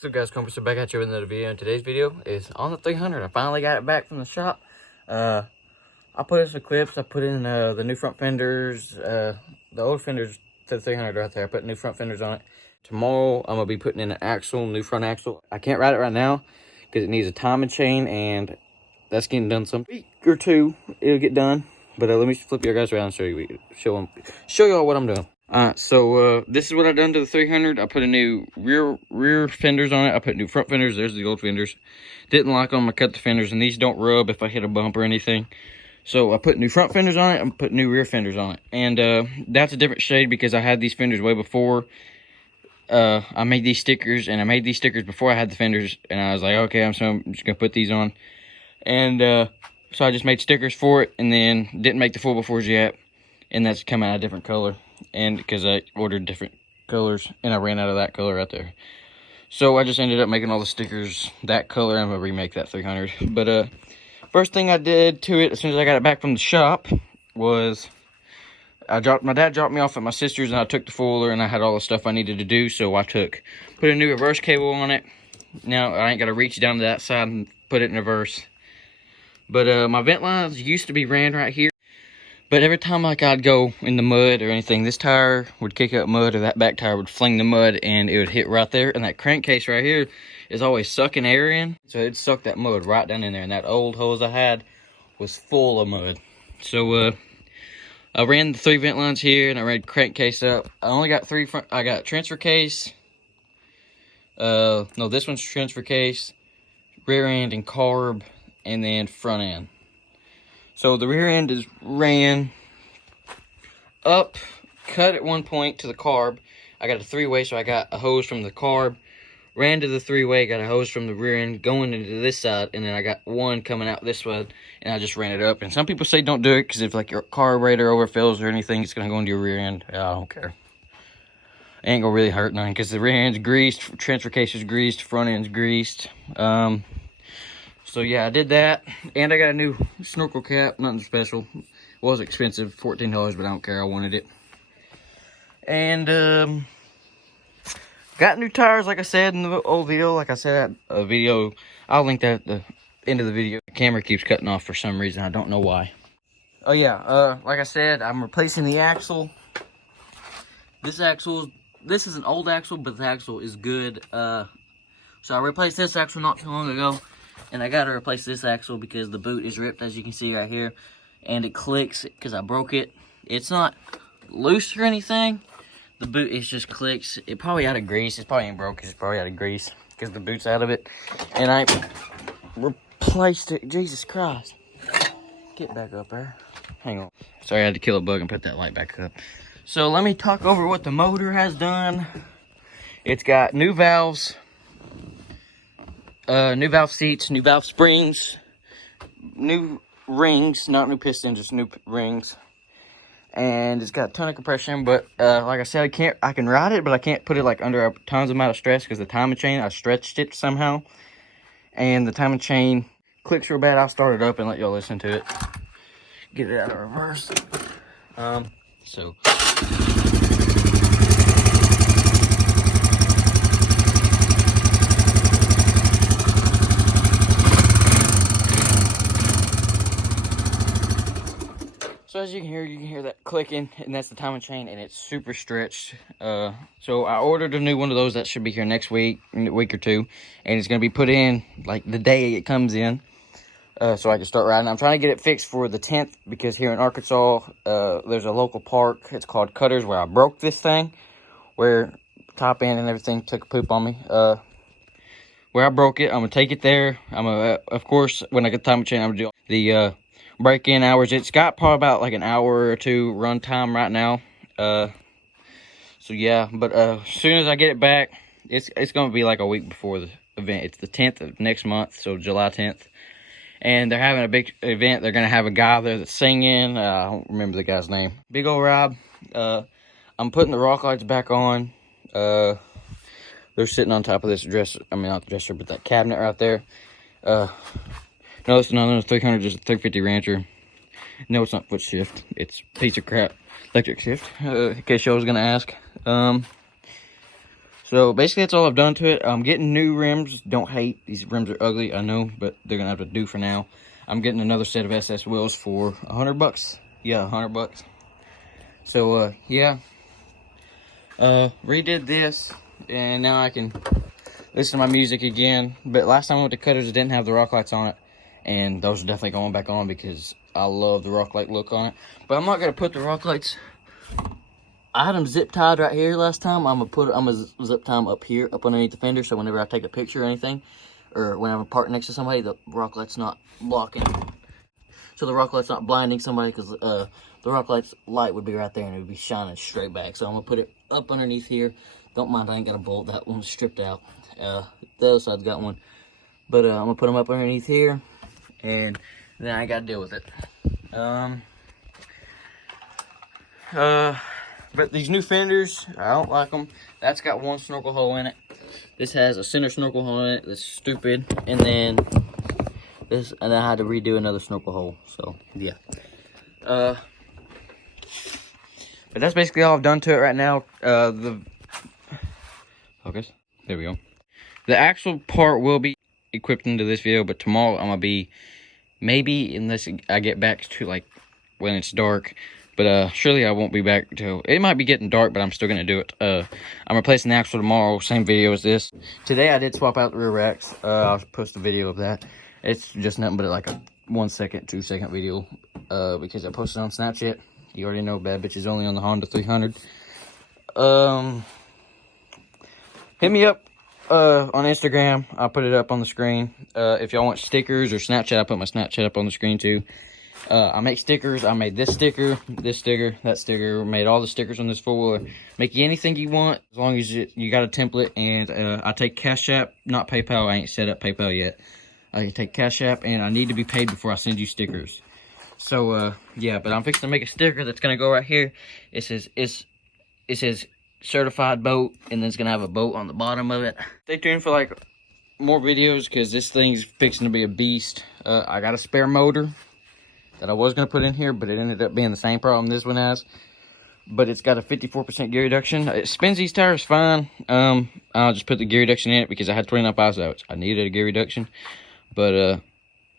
So guys, Compass back at you with another video, and today's video is on the 300. I finally got it back from the shop. I put in some clips. I put in the new front fenders, the old fenders to the 300 right there. I put new front fenders on it. Tomorrow I'm gonna be putting in an axle, new front axle. I can't ride it right now because it needs a timing chain, and that's getting done some week or two. It'll get done. But let me flip you guys around and show y'all what I'm doing. So this is what I've done to the 300. I put a new rear fenders on it. I put new front fenders. There's the old fenders. Didn't like them. I cut the fenders, and these don't rub if I hit a bump or anything. So I put new front fenders on it. I put new rear fenders on it, and that's a different shade because I had these fenders way before. I made these stickers, and I made these stickers before I had the fenders, and I was like, okay, I'm just gonna put these on, and so I just made stickers for it, and then didn't make the 4x4s yet, and that's coming out a different color. And because I ordered different colors and I ran out of that color right there, so I just ended up making all the stickers that color. I'm gonna remake that 300. But first thing I did to it as soon as I got it back from the shop was my dad dropped me off at my sister's, and I took the fuller, and I had all the stuff I needed to do. So I put a new reverse cable on it. Now I ain't gotta reach down to that side and put it in reverse. But my vent lines used to be ran right here. But every time like I'd go in the mud or anything, this tire would kick up mud, or that back tire would fling the mud, and it would hit right there. And that crankcase right here is always sucking air in, so it'd suck that mud right down in there. And that old hose I had was full of mud. So I ran the 3 vent lines here, and I ran crankcase up. I only got 3 front. I got transfer case. No, this one's transfer case, rear end, and carb, and then front end. So the rear end is ran up, cut at one point to the carb. I got a 3-way, so I got a hose from the carb, ran to the 3-way, got a hose from the rear end going into this side, and then I got one coming out this way, and I just ran it up. And some people say don't do it because if like your carburetor overfills or anything, it's gonna go into your rear end. I don't care. It ain't gonna really hurt none because the rear end's greased, transfer case is greased, front end's greased. So yeah, I did that, and I got a new snorkel cap. Nothing special. It was expensive, $14, but I don't care. I wanted it. And got new tires, like I said in the old video. Like I said, a video. I'll link that at the end of the video. The camera keeps cutting off for some reason. I don't know why. Oh yeah, like I said, I'm replacing the axle. This is an old axle, but the axle is good. So I replaced this axle not too long ago. And I gotta replace this axle because the boot is ripped, as you can see right here. And it clicks because I broke it. It's not loose or anything. The boot, it just clicks. It probably out of grease. It's probably ain't broke. It's probably out of grease because the boot's out of it. And I replaced it. Jesus Christ. Get back up there. Hang on. Sorry, I had to kill a bug and put that light back up. So let me talk over what the motor has done. It's got new valves. New valve seats, new valve springs, new rings, not new pistons, just new rings. And it's got a ton of compression, but like I said, I can ride it, but I can't put it like under a tons amount of stress because the timing chain, I stretched it somehow. And the timing chain clicks real bad. I'll start it up and let y'all listen to it. Get it out of reverse. So as you can hear that clicking, and that's the timing chain, and it's super stretched. So I ordered a new one of those that should be here next week, in a week or two, and it's going to be put in like the day it comes in, so I can start riding. I'm trying to get it fixed for the 10th because here in Arkansas, there's a local park. It's called Cutters, where I broke this thing, where top end and everything took a poop on me. Where I broke it, I'm gonna take it there. I'm gonna, of course, when I get the timing chain, I'm gonna do the break-in hours. It's got probably about like an hour or 2 run time right now. So yeah, but as soon as I get it back, it's gonna be like a week before the event. It's the 10th of next month, so July 10th, and they're having a big event. They're gonna have a guy there that's singing. I don't remember the guy's name. Big old ride. I'm putting the rock lights back on. They're sitting on top of this dresser. I mean, not the dresser, but that cabinet right there. No, it's not a 300, just a 350 Rancher. No, it's not foot shift. It's piece of crap electric shift, in case y'all was going to ask. So basically that's all I've done to it. I'm getting new rims. Don't hate, these rims are ugly, I know, but they're gonna have to do for now. I'm getting another set of SS wheels for $100. Yeah, $100. So yeah, redid this, and now I can listen to my music again. But last time I went to Cutters, it didn't have the rock lights on it, and those are definitely going back on because I love the rock light look on it. But I'm not gonna put the rock lights. I had them zip tied right here last time. I'm gonna zip tie them up here, up underneath the fender, so whenever I take a picture or anything, or when I'm parked next to somebody, the rock light's not blocking. So the rock light's not blinding somebody, because the rock light's light would be right there and it would be shining straight back. So I'm gonna put it up underneath here. Don't mind, I ain't got a bolt. That one's stripped out. The other side's got one. But I'm gonna put them up underneath here, and then I gotta deal with it. But these new fenders, I don't like them. That's got one snorkel hole in it. This has a center snorkel hole in it. That's stupid. And then this, and I had to redo another snorkel hole. So yeah. But that's basically all I've done to it right now. Focus. There we go. The actual part will be equipped into this video, but tomorrow I'm gonna be, maybe unless I get back to like when it's dark. But surely I won't be back till, it might be getting dark, but I'm still gonna do it. I'm replacing the axle tomorrow, same video as this. Today I did swap out the rear racks. I'll post a video of that. It's just nothing but like a 1 second, 2 second video, because I posted on Snapchat. You already know Bad Bitch is only on the Honda 300. Hit me up on Instagram. I'll put it up on the screen. If y'all want stickers or Snapchat, I'll put my Snapchat up on the screen too. I make stickers. I made this sticker, that sticker. Made all the stickers on this four-wheeler. Make you anything you want, as long as you got a template. And I take Cash App, not PayPal. I ain't set up PayPal yet. I take Cash App, and I need to be paid before I send you stickers. So yeah, but I'm fixing to make a sticker that's gonna go right here. It says certified boat, and then it's gonna have a boat on the bottom of it. Stay tuned for like more videos, because this thing's fixing to be a beast. I got a spare motor that I was going to put in here, but it ended up being the same problem this one has. But it's got a 54% gear reduction. It spins these tires fine. I'll just put the gear reduction in it because I had 29 miles. I needed a gear reduction. But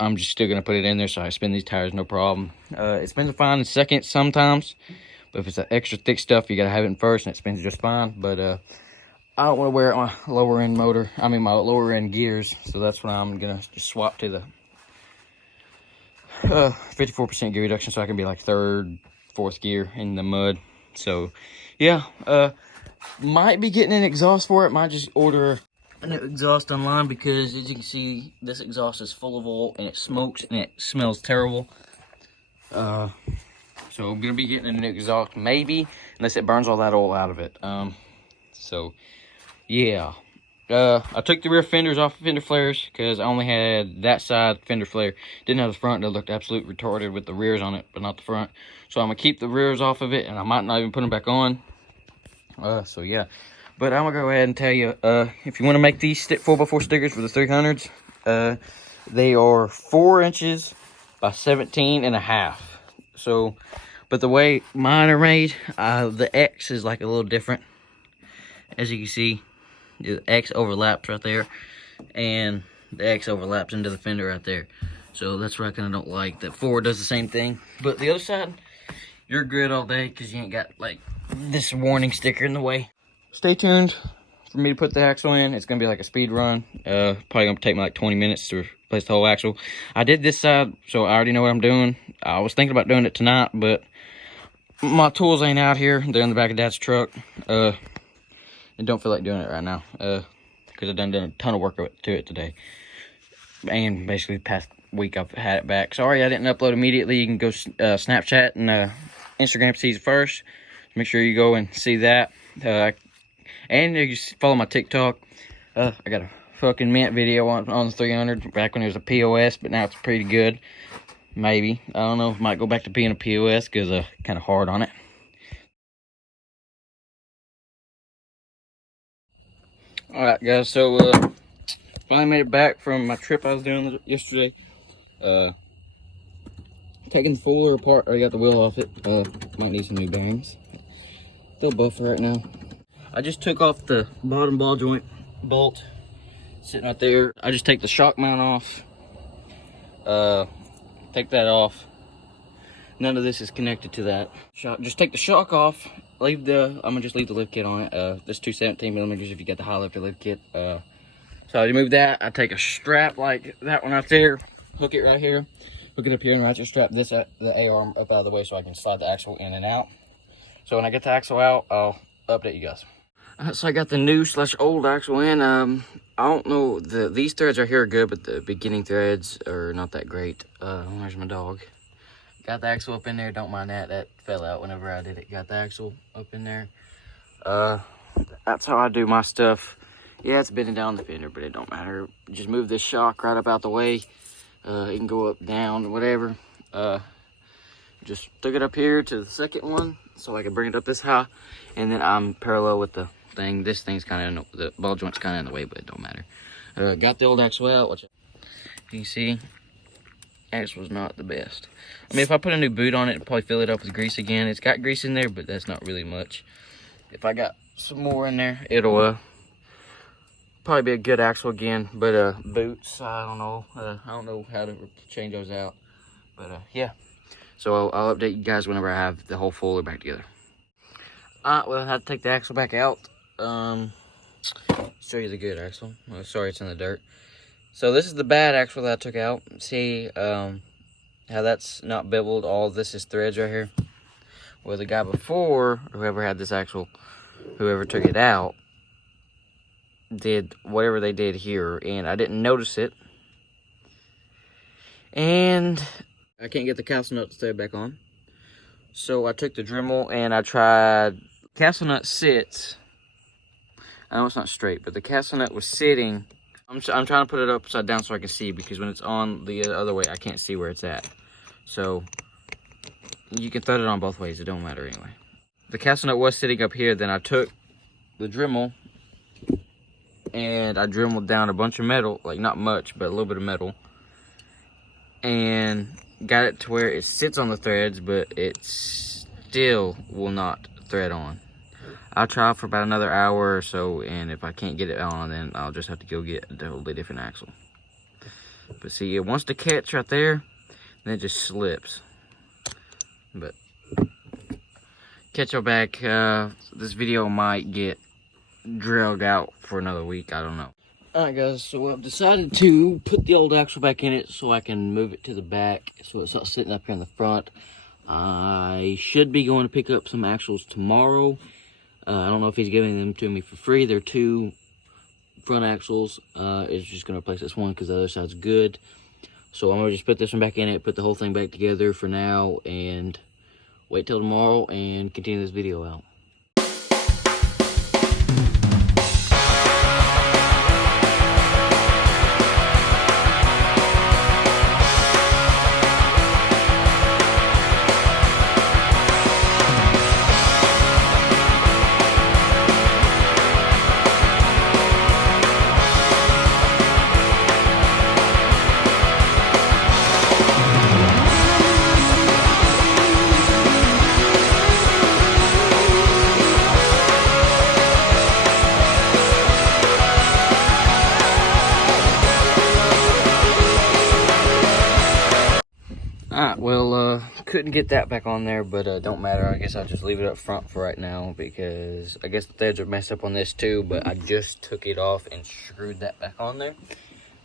I'm just still going to put it in there so I spin these tires no problem. It spins fine in seconds sometimes. But if it's that extra thick stuff, you got to have it in first, and it spins just fine. But I don't want to wear out my lower end motor. I mean my lower end gears. So that's why I'm going to just swap to the 54% gear reduction, so I can be like third, fourth gear in the mud. So yeah, might be getting an exhaust for it. Might just order an exhaust online, because as you can see, this exhaust is full of oil and it smokes and it smells terrible. So I'm gonna be getting an exhaust, maybe, unless it burns all that oil out of it. So yeah. I took the rear fenders off fender flares because I only had that side fender flare. Didn't have the front. That looked absolutely retarded with the rears on it, but not the front. So I'm going to keep the rears off of it, and I might not even put them back on. So yeah. But I'm going to go ahead and tell you, if you want to make these 4x4 stickers for the 300s, they are 4 inches by 17.5. So, but the way mine are made, the X is like a little different. As you can see, the X overlaps right there, and the X overlaps into the fender right there. So that's what I kind of don't like. That 4 does the same thing, but the other side, you're good all day because you ain't got like this warning sticker in the way. Stay tuned for me to put the axle in. It's gonna be like a speed run. Probably gonna take me like 20 minutes to replace the whole axle. I did this side, so I already know what I'm doing. I was thinking about doing it tonight, but my tools ain't out here. They're in the back of Dad's truck. And don't feel like doing it right now, because I've done a ton of work to it today. And basically the past week I've had it back. Sorry I didn't upload immediately. You can go Snapchat and Instagram sees it first. Make sure you go and see that. And you can follow my TikTok. I got a fucking mint video on the 300 back when it was a POS, but now it's pretty good. Maybe. I don't know. Might go back to being a POS because kind of hard on it. Alright guys, so finally made it back from my trip I was doing yesterday. Taking the fuller apart. I got the wheel off it. Might need some new bearings. Still buff right now. I just took off the bottom ball joint bolt sitting right there. I just take the shock mount off. Take that off. None of this is connected to that. Just take the shock off. I'm gonna just leave the lift kit on it. This 217 millimeters if you got the high lifter lift kit. So I remove that. I take a strap like that one right there, hook it right here, hook it up here, and ratchet strap the A-arm up out of the way so I can slide the axle in and out. So when I get the axle out, I'll update you guys. So I got the new / old axle in. I don't know, these threads right here are good, but the beginning threads are not that great. There's my dog. Got the axle up in there, don't mind that. That fell out whenever I did it. Got the axle up in there. That's how I do my stuff. Yeah, it's bending down the fender, but it don't matter. Just move this shock right up out the way. It can go up, down, whatever. Just took it up here to the second one so I can bring it up this high. And then I'm parallel with the thing. This thing's kind of, the ball joint's kind of in the way, but it don't matter. Got the old axle out, which you can see, axle's not the best. I mean, if I put a new boot on it, it'd probably fill it up with grease again. It's got grease in there, but that's not really much. If I got some more in there, it'll probably be a good axle again. But boots, I don't know. I don't know how to change those out. But yeah. So I'll update you guys whenever I have the whole fuller back together. Well, I had to take the axle back out. Show you the good axle. Oh, sorry, it's in the dirt. So this is the bad axle that I took out. See how that's not beveled? All this is threads right here. Well, the guy before, whoever had this axle, whoever took it out, did whatever they did here, and I didn't notice it. And I can't get the castle nut to stay back on. So I took the Dremel and I tried. Castle nut sits. I know it's not straight, but the castle nut was sitting. I'm trying to put it upside down so I can see, because when it's on the other way, I can't see where it's at. So you can thread it on both ways. It don't matter anyway. The castle nut was sitting up here. Then I took the Dremel and I dremeled down a bunch of metal, like not much, but a little bit of metal, and got it to where it sits on the threads, but it still will not thread on. I'll try for about another hour or so, and if I can't get it on, then I'll just have to go get a totally different axle. But see, it wants to catch right there, then it just slips. But catch y'all back. This video might get drilled out for another week. I don't know. Alright guys, so I've decided to put the old axle back in it so I can move it to the back so it's not sitting up here in the front. I should be going to pick up some axles tomorrow. I don't know if he's giving them to me for free. They're 2 front axles. It's just going to replace this one because the other side's good. So I'm going to just put this one back in it, put the whole thing back together for now, and wait till tomorrow and continue this video out. Alright, well, couldn't get that back on there, but don't matter. I guess I'll just leave it up front for right now, because I guess the threads are messed up on this too, but I just took it off and screwed that back on there.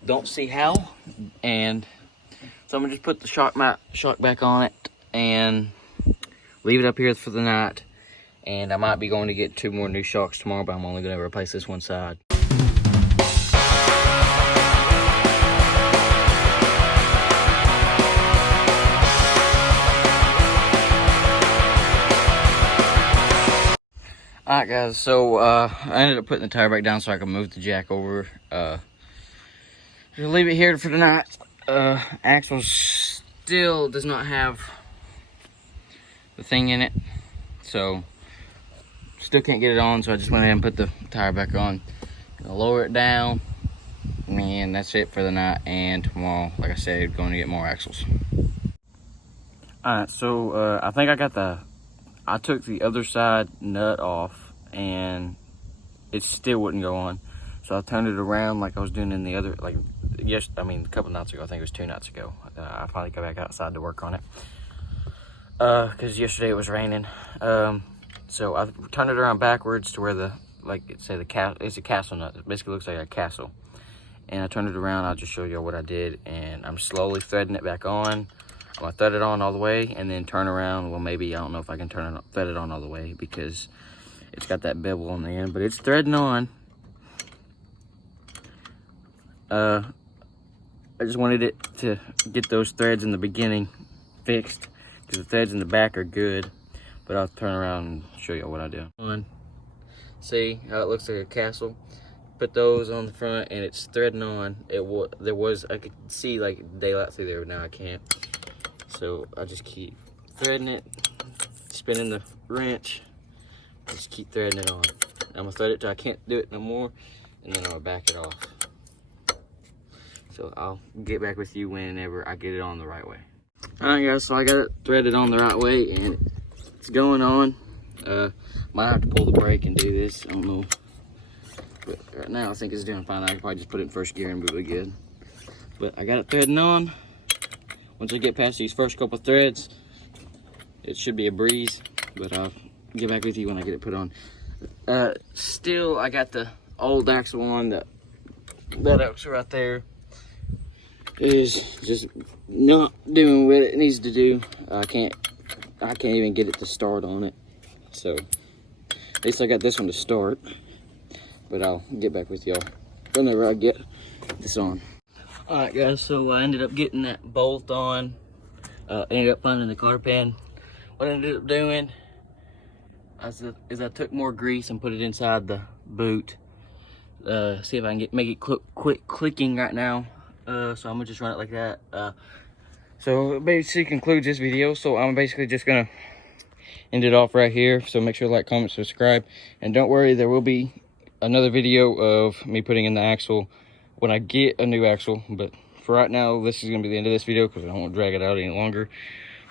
Don't see how, and so I'm going to just put the shock back on it and leave it up here for the night, and I might be going to get 2 more new shocks tomorrow, but I'm only going to replace this one side. Alright guys, so I ended up putting the tire back down so I could move the jack over. Just leave it here for the night. Axle still does not have the thing in it, so still can't get it on, so I just went ahead and put the tire back on. I'll lower it down, and that's it for the night, and tomorrow, like I said, going to get more axles. Alright, so I think I took the other side nut off, and it still wouldn't go on. So I turned it around like I was doing in the other, like, yes, I mean, a couple nights ago. I think it was 2 nights ago. I finally got back outside to work on it. Because yesterday it was raining. So I turned it around backwards to where the, like, say the castle, it's a castle nut. It basically looks like a castle. And I turned it around. I'll just show you what I did. And I'm slowly threading it back on. I'm gonna thread it on all the way and then turn around. Well, maybe, I don't know if I can thread it on all the way because it's got that bevel on the end, but it's threading on. I just wanted it to get those threads in the beginning fixed because the threads in the back are good, but I'll turn around and show you what I do. See how it looks like a castle? Put those on the front and it's threading on. I could see like daylight through there, but now I can't. So I just keep threading it, spinning the wrench, just keep threading it on. I'm gonna thread it till I can't do it no more, and then I'm gonna back it off. So I'll get back with you whenever I get it on the right way. All right, guys, so I got it threaded on the right way and it's going on. Might have to pull the brake and do this, I don't know. But right now I think it's doing fine. I can probably just put it in first gear and move it good. But I got it threading on. Once I get past these first couple threads, it should be a breeze, but I'll get back with you when I get it put on. Still, I got the old axle on. That axle right there is just not doing what it needs to do. I can't even get it to start on it. So at least I got this one to start, but I'll get back with y'all whenever I get this on. All right, guys, so I ended up getting that bolt on. Ended up finding the cotter pan. What I ended up doing is I took more grease and put it inside the boot. See if I can make it quit clicking right now. So I'm gonna just run it like that. So it basically concludes this video. So I'm basically just gonna end it off right here. So make sure to like, comment, subscribe, and don't worry, there will be another video of me putting in the axle when I get a new axle. But for right now, this is gonna be the end of this video because I don't want to drag it out any longer.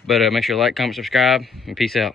But make sure to like, comment, subscribe, and peace out.